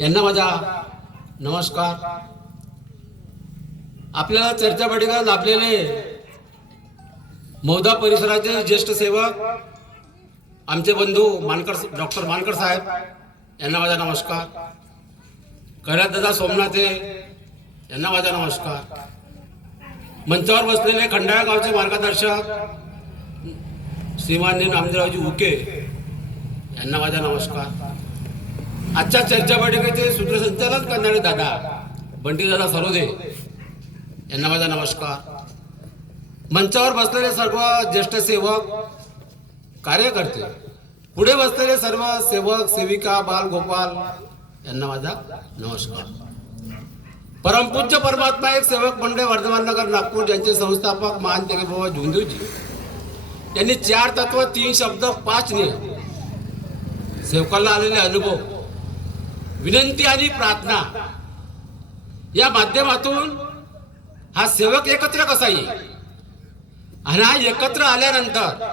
यांना माझा नमस्कार. आपल्याला चर्चा बैठकीला लाभलेले मौदा परिसराचे ज्येष्ठ सेवक आमचे बंधू डॉक्टर मानकर साहेब यांना माझा नमस्कार. कैलासदादा सोमनाथे यांना माझा नमस्कार. मंचावर बसलेले खंडाळा गावचे मार्गदर्शक श्रीमान नामदेवरावजी उके यांना माझा नमस्कार. आजच्या चर्चा बैठकीचे सूत्रसंचालन करणारे दादा बंटीदादा सरोदे यांना माझा नमस्कार. मंचावर बसलेले सर्व ज्येष्ठ सेवक कार्यकर्ते, पुढे बसलेले सर्व सेवक सेविका बाल गोपाल यांना माझा नमस्कार. परमपूज्य परमात्मा एक सेवक मंडळ वर्धमान नगर नागपूर ज्यांचे संस्थापक महान त्यागे बाबा झुंजूजी यांनी 4 तत्व 3 शब्द 5 नियम सेवकांना आलेले अनुभव, विनंती आणि प्रार्थना या माध्यमातून हा सेवक एकत्र कसा येईल आणि हा एकत्र आल्यानंतर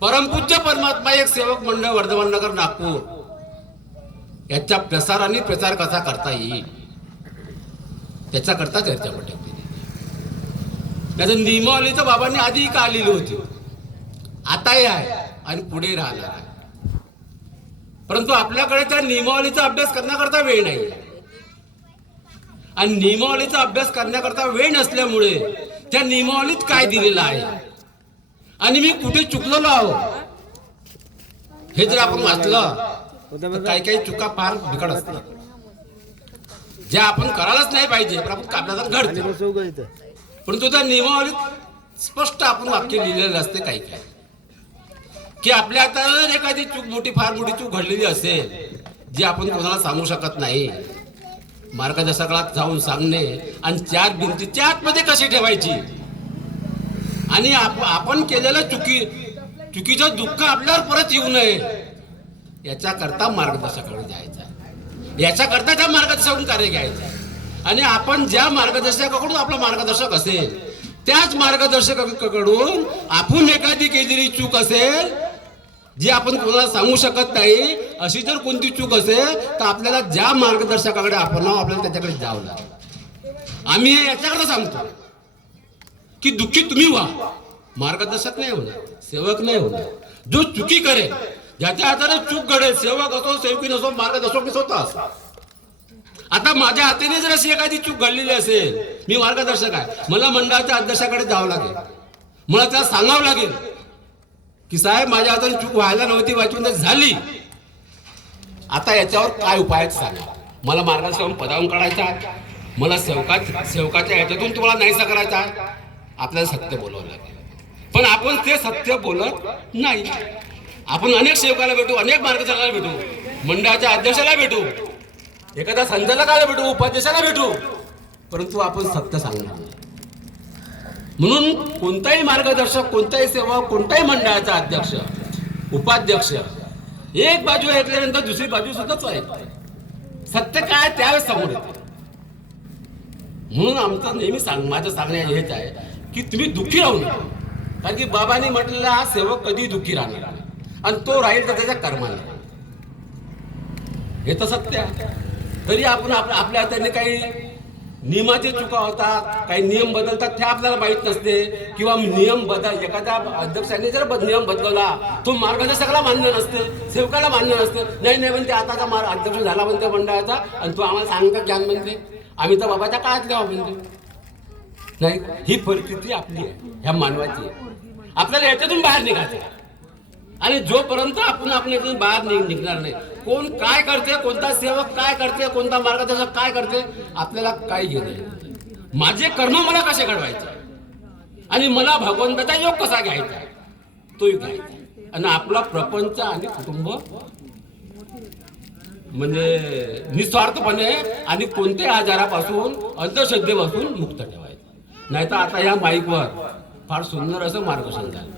परमपूज्य परमात्मा एक सेवक मंडळ वर्धमान नगर नागपूर याच्या प्रसार आणि प्रचार कसा करता येईल त्याच्याकरता चर्चा बैठक केली. त्याचं नियमावली तर बाबांनी आधी का आलेली होती, आताही आहे आणि पुढे राहणार आहे. परंतु आपल्याकडे त्या नियमावलीचा अभ्यास करण्याकरता वेळ नाही आणि नियमावलीचा अभ्यास करण्याकरता वेळ नसल्यामुळे त्या नियमावलीत काय दिलेलं आहे आणि मी कुठे चुकलेलो आहो हे जर आपण वाचलं तर काही काही चुका फार बिकट असतात ज्या आपण करायलाच नाही पाहिजे पण आपण आपल्याला घडतं. परंतु त्या नियमावलीत स्पष्ट आपण वाक्य लिहिलेलं असते काही काही की आपल्या हातात एखादी चूक फार मोठी चूक घडलेली असेल जी आपण कोणाला सांगू शकत नाही, मार्गदर्शकाला जाऊन सांगणे आणि 4 भिंतीच्या आतमध्ये कशी ठेवायची आणि आपण केलेल्या चुकीचं दुःख आपल्यावर परत येऊ नये याच्याकरता मार्गदर्शकाकडे जायचं, याच्याकरता त्या मार्गदर्शकाकडून कार्य घ्यायचं. आणि आपण ज्या मार्गदर्शकाकडून आपला मार्गदर्शक असेल त्याच मार्गदर्शकाकडून आपण एखादी केलेली चूक असेल जी आपण कोणाला सांगू शकत नाही अशी जर कोणती चूक असेल तर आपल्याला ज्या मार्गदर्शकाकडे आपण आपल्याला त्याच्याकडे जावं लागेल. आम्ही याच्याकडे सांगतो की दुःखी तुम्ही व्हा, मार्गदर्शक नाही होणार, सेवक नाही होणार. जो चुकी करेल, ज्याच्या हाताने चूक घडेल, सेवक असो सेवकी नसो मार्गदर्शक मी स्वतः असो. आता माझ्या हाताने जर अशी एखादी चूक घडलेली असेल, मी मार्गदर्शक आहे, मला मंडळाच्या अध्यक्षाकडे जावं लागेल, मला त्याला सांगावं लागेल की साहेब माझ्या हाताने चूक व्हायला नव्हती, वाचून झाली, आता याच्यावर काय उपाय सांगा. मला मार्गदर्शक पदावून काढायचा आहे, मला सेवकाच्या याच्यातून तुम्हाला नाहीसा करायचा आहे. आपल्याला सत्य बोलावं लागेल, पण आपण ते सत्य बोलत नाही. आपण अनेक सेवकाला भेटू, अनेक मार्गदर्शकाला भेटू, मंडळाच्या अध्यक्षाला भेटू, एखाद्या संचालकाला भेटू, उपाध्यक्षाला भेटू, परंतु आपण सत्य सांगणार नाही. म्हणून कोणताही मार्गदर्शक, कोणताही सेवक, कोणताही मंडळाचा अध्यक्ष उपाध्यक्ष एक बाजू ऐकल्यानंतर दुसरी बाजू सुद्धा ऐकते, सत्य काय त्यावेळेस समोर येते. म्हणून आमचं नेहमी माझं सांगण्या हेच आहे की तुम्ही दुःखी राहू नका, कारण की बाबांनी म्हटलेला हा सेवक कधी दुःखी राहणार आणि तो राहील तर त्याच्या कर्माने, हे तर सत्य आहे. तरी आपण आपल्या हाताने काही नियमाचे चुका होतात, काही नियम बदलतात ते आपल्याला माहीत नसते, किंवा नियम एखाद्या अध्यक्षाने जर नियम बदलला तो मार्गदर्शकाला मान्य नसते, सेवकाला मान्य नसते. नाही म्हणते आताचा अध्यक्ष झाला म्हणते मंडळाचा आणि तो आम्हाला सांगता ज्ञान म्हणते, आम्ही तर बाबाच्या काळातले म्हणते. नाही, ही परिस्थिती आपली आहे, ह्या मानवाची आहे. आपल्याला याच्यातून बाहेर निघायचं आणि जोपर्यंत आपण आपल्यातून बाहेर निघणार नाही, कोण काय करते, कोणता सेवक काय करते, कोणता मार्गदर्शक काय करते, आपल्याला काही घेत नाही. माझे कर्म मला कसे घडवायचे आणि मला भगवंताचा योग कसा घ्यायचा तोही घ्यायचा. आणि आपला प्रपंच आणि कुटुंब म्हणजे निस्वार्थपणे आणि कोणत्याही आजारापासून अंधश्रद्धेपासून मुक्त ठेवायचं. नाही तर आता या माईकवर फार सुंदर असं मार्गदर्शन झालं.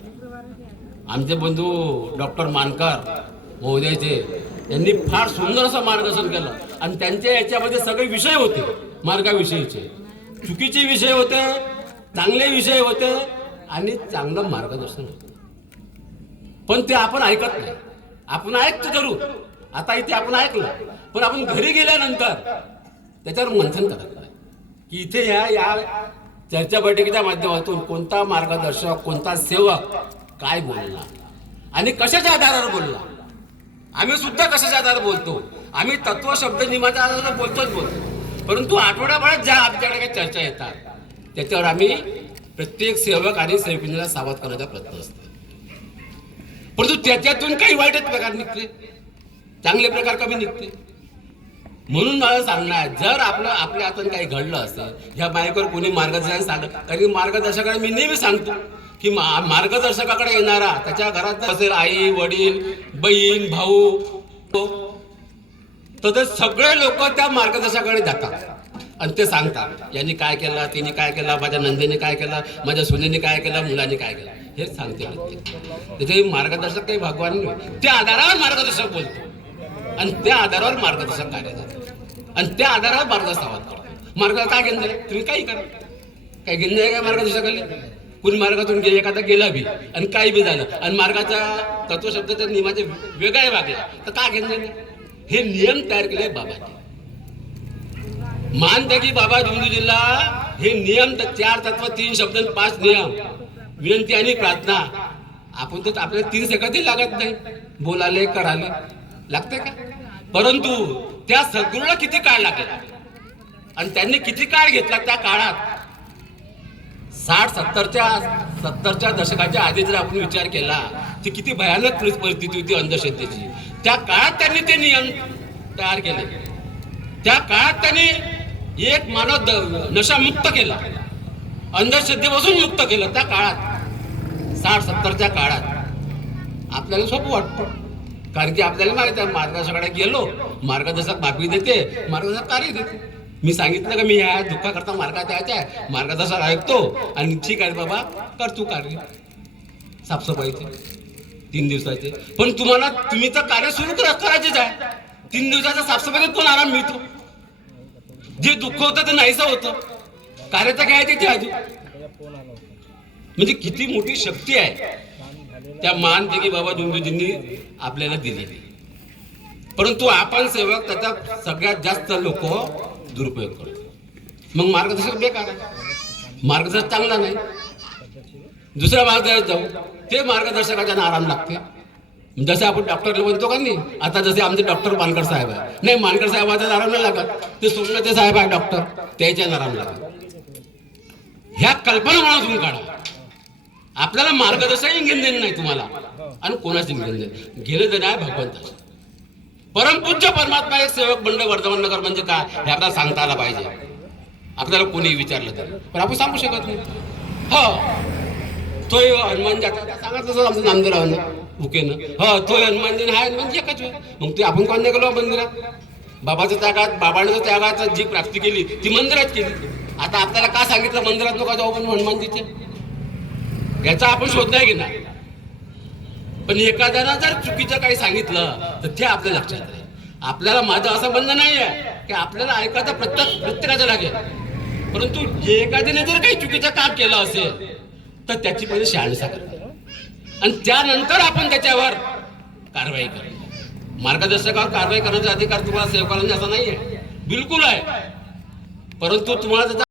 आमचे बंधू डॉक्टर मानकर महोदयचे यांनी फार सुंदर असं मार्गदर्शन केलं आणि त्यांच्या याच्यामध्ये सगळे विषय होते, मार्गाविषयीचे चुकीचे विषय होते, चांगले विषय होते आणि चांगलं मार्गदर्शन होतं. पण ते आपण ऐकत नाही. आपण ऐकतो जरूर, आता इथे आपण ऐकलं, पण आपण घरी गेल्यानंतर त्याच्यावर मंथन करत नाही की इथे या चर्चा बैठकीच्या माध्यमातून कोणता मार्गदर्शक, कोणता सेवक काय बोलला आणि कशाच्या आधारावर बोलला. आम्ही सुद्धा कशाच्या आधारावर बोलतो, आम्ही तत्व शब्द नियमाच्या आधारावर बोलतो, परंतु आठवड्याभरात ज्या आमच्याकडे काही चर्चा येतात त्याच्यावर आम्ही प्रत्येक सेवक आणि सेवकिनीला सावध करण्याचा प्रयत्न असतो. परंतु त्याच्यातून काही वाईटच प्रकार निघते, चांगले प्रकार कमी निघते. म्हणून मला सांगणं आहे, जर आपल्या हातून काही घडलं असेल, ह्या मायेवर कोणी मार्गदर्शन सांगत, कारण मार्गदर्शकाकडे मी नेहमी सांगतो की मार्गदर्शकाकडे येणारा त्याच्या घरात असेल आई वडील बहीण भाऊ, तर सगळे लोक त्या मार्गदर्शकाकडे जातात आणि ते सांगतात यांनी काय केलं, तिने काय केलं, माझ्या नंदेने काय केलं, माझ्या सुनेने काय केलं, मुलाने काय केलं, हे सांगते. त्याचे मार्गदर्शक काही भगवान नाही, त्या आधारावर मार्गदर्शक बोलतो आणि त्या आधारावर मार्गदर्शक कार्य करतो आणि त्या आधारावर मार्गदर्शक करतो. मार्ग काय घेऊन जाईल, तुम्ही काही करा, काही घेऊन जाईल काय मार्गदर्शकाले. कुणी मार्गातून गेले, एखादा गेला बी आणि काही बी झालं आणि मार्गाचा तत्वशब्दाच्या नियमाचे वेगळे वागला तर काय घेऊन जाईल. हे नियम तयार केले बाबांनी. मानते की बाबा झुंझुनूला हे नियम, 4 तत्व 3 शब्द 5 नियम, विनंती आणि प्रार्थना. आपण तर आपल्याला 3 सेकंद लागत नाही बोलाले कराले, लागते का. परंतु त्या सद्गुरूला किती काळ लागला आणि त्यांनी किती काळ घेतला. त्या काळात 60-70च्या दशकाच्या आधी जर आपण विचार केला ती किती भयानक परिस्थिती होती अंधश्रद्धेची. त्या काळात त्यांनी ते नियम तयार केले. त्या काळात त्यांनी एक मानव नशामुक्त केला, अंधश्रद्धेपासून मुक्त केलं. त्या काळात 60-70च्या काळात आपल्याला सोपं वाटतं, कारण की आपल्याला माहिती आहे मार्गदर्शकाकडे गेलो, मार्गदर्शक माफी देते, मार्गदर्शक कार्य देते. मी सांगितलं का मी या दुःखाकरता मार्गात यायचा आहे, मार्गदर्शक ऐकतो आणि ठीक आहे बाबा कर तू कार्य साफसफाईचे 3 दिवसाचे. पण तुम्ही तर कार्य सुरू करायचेच आहे. 3 दिवसाच्या साफसफाईत पण आराम मिळतो. जे दुःख होतं ते नाहीसं होतं, कार्य तर घ्यायचे ते अजून. म्हणजे किती मोठी शक्ती आहे त्या मानतेकी बाबा झुंझुनूजींनी आपल्याला दिलेली. परंतु आपण सेवक त्याचा सगळ्यात जास्त लोक दुरुपयोग करतो. मग मार्गदर्शक बेकार आहे, मार्गदर्शक चांगला नाही. दुसऱ्या मार्गदर्शक जाऊ, ते मार्गदर्शकाच्या आराम लागते. जसे आपण डॉक्टरला म्हणतो का नाही, आता जसे आमचे डॉक्टर मानकर साहेब आहे, नाही मानकर साहेबाचा आराम नाही लागत, ते सोमनाथचे साहेब आहे डॉक्टर, त्याच्या आराम लागत. ह्या कल्पना मनातून काढा. आपल्याला मार्गदर्शक इंगिन देणं नाही तुम्हाला आणि कोणाच इंगिन देणं गेलं तर नाही भगवंताचं. परमपूज्य परमात्मा एक सेवक मंडळ वर्धमान नगर म्हणजे काय हे आपल्याला सांगता आलं पाहिजे. आपल्याला कोणी विचारलं तर पण आपण सांगू शकत नाही. हो तो हनुमान जाता सांगितलं आमचं नामदेवरावानं बुकेनं, हो तो हनुमानजी हा हनुमानजी एकच वेळ. मग ते आपण कोण नाही गेलो मंदिरात. बाबाच्या त्यागात, बाबाने त्यागात जी प्राप्ती केली ती मंदिरात केली. आता आपल्याला का सांगितलं मंदिरात नका जाऊ पण हनुमानजीच्या, याचा आपण शोध नाही घेणार. पण एखाद्यानं जर चुकीचं काही सांगितलं तर ते आपल्या लक्षात राहील. आपल्याला माझं असं म्हणणं नाही आहे की आपल्याला ऐकायचं प्रत्येकाचं लागेल, परंतु एखाद्याने जर काही चुकीचं काम केलं असेल तर त्याची पहिले शहानिशा करा आणि त्यानंतर आपण त्याच्यावर कारवाई करा. मार्गदर्शकावर कारवाई करण्याचा अधिकार तुम्हाला सेवकांना असा नाही आहे, बिलकुल आहे. परंतु तुम्हाला